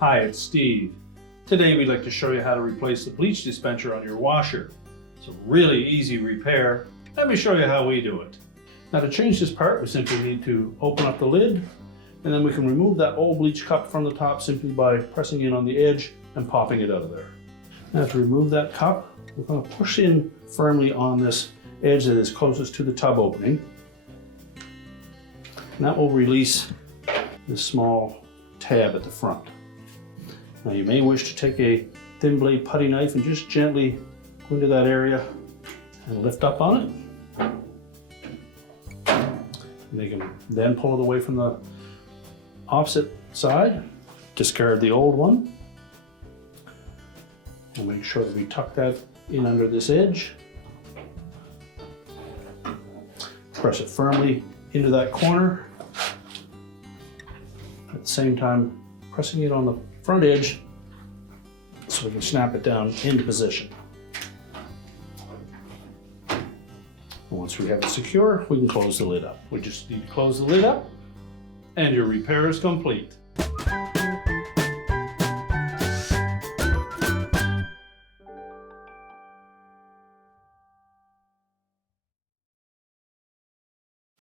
Hi, it's Steve. Today we'd like to show you how to replace the bleach dispenser on your washer. It's a really easy repair. Let me show you how we do it. Now to change this part, we simply need to open up the lid, and then we can remove that old bleach cup from the top simply by pressing in on the edge and popping it out of there. Now to remove that cup, we're going to push in firmly on this edge that is closest to the tub opening. And that will release this small tab at the front. Now you may wish to take a thin blade putty knife and just gently go into that area and lift up on it. And they can then pull it away from the opposite side. Discard the old one. And make sure that we tuck that in under this edge. Press it firmly into that corner. At the same time, pressing it on the front edge so we can snap it down into position. Once we have it secure, we can close the lid up. We just need to close the lid up and your repair is complete.